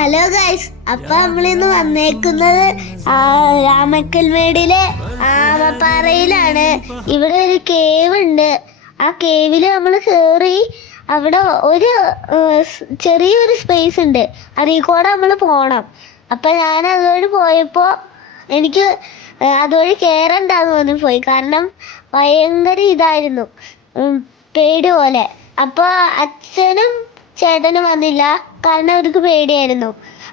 Hello guys, അപ്പൊ നമ്മളിന്ന് വന്നേക്കുന്നത് രാമക്കൽമേടിലെ ആമപ്പാറയിലാണ്. ഇവിടെ ഒരു കേവ് ഉണ്ട്. ആ കേവില് നമ്മൾ കേറി അവിടെ ഒരു ചെറിയൊരു സ്പേസ് ഉണ്ട്, അതിൽ കൂടെ നമ്മൾ പോണം. അപ്പൊ ഞാൻ അതുവഴി പോയപ്പോ എനിക്ക് അതുവഴി കേറണ്ടാന്ന് തോന്നിപ്പോയി. കാരണം ഭയങ്കര ഇതായിരുന്നു, പേടി പോലെ. അപ്പൊ അച്ഛനും ചേട്ടനും വന്നില്ല, കാരണം അവർക്ക് പേടിയായിരുന്നു.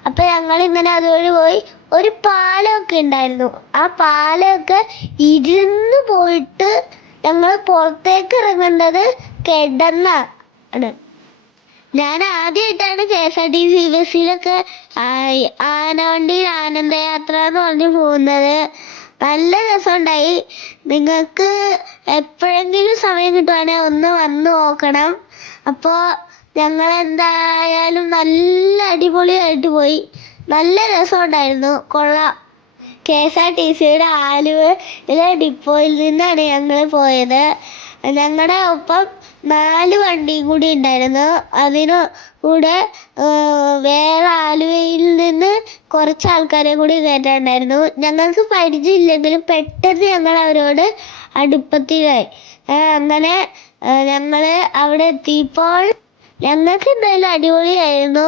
അപ്പൊ ഞങ്ങൾ ഇങ്ങനെ അതുവഴി പോയി. ഒരു പാലമൊക്കെ ഉണ്ടായിരുന്നു. ആ പാലമൊക്കെ ഇരുന്ന് പോയിട്ട് ഞങ്ങൾ പുറത്തേക്ക് ഇറങ്ങേണ്ടത് കിടന്നാണ്. ഞാൻ ആദ്യമായിട്ടാണ് KSRTC ബസ്സിലൊക്കെ ആനവണ്ടി ആനന്ദയാത്ര എന്ന് പറഞ്ഞ് പോകുന്നത്. നല്ല രസമുണ്ടായി. നിങ്ങൾക്ക് എപ്പോഴെങ്കിലും സമയം കിട്ടുവാണെങ്കിൽ ഒന്ന് വന്ന് നോക്കണം. അപ്പോൾ ഞങ്ങൾ എന്തായാലും നല്ല അടിപൊളിയായിട്ട് പോയി. നല്ല രസമുണ്ടായിരുന്നു, കൊള്ളാം. KSRTCയുടെ ആലുവയിലെ ഡിപ്പോയിൽ നിന്നാണ് ഞങ്ങൾ പോയത്. ഞങ്ങളുടെ ഒപ്പം 4 വണ്ടിയും കൂടി ഉണ്ടായിരുന്നു. അതിന് കൂടെ വേറെ ആലുവയിൽ നിന്ന് കുറച്ച് ആൾക്കാരെ കൂടി കയറ്റാനുണ്ടായിരുന്നു. ഞങ്ങൾക്ക് പരിചയമില്ലെങ്കിലും പെട്ടെന്ന് ഞങ്ങൾ അവരോട് അടുപ്പത്തിലായി. അങ്ങനെ ഞങ്ങൾ അവിടെ എത്തിയപ്പോൾ ഞങ്ങൾക്ക് എന്തായാലും അടിപൊളിയായിരുന്നു.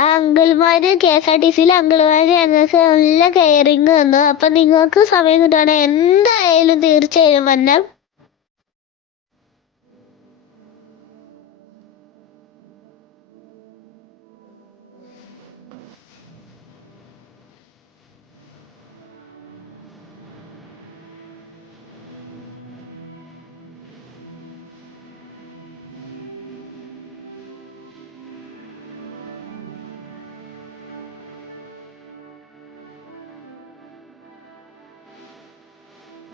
ആ അങ്കിൾമാര്, KSRTCയിലെ അങ്കിൾമാര് ഞങ്ങൾക്ക് നല്ല കെയറിങ് തന്നു. അപ്പം നിങ്ങൾക്ക് സമയം കിട്ടുവാണെങ്കിൽ എന്തായാലും തീർച്ചയായും വരണം.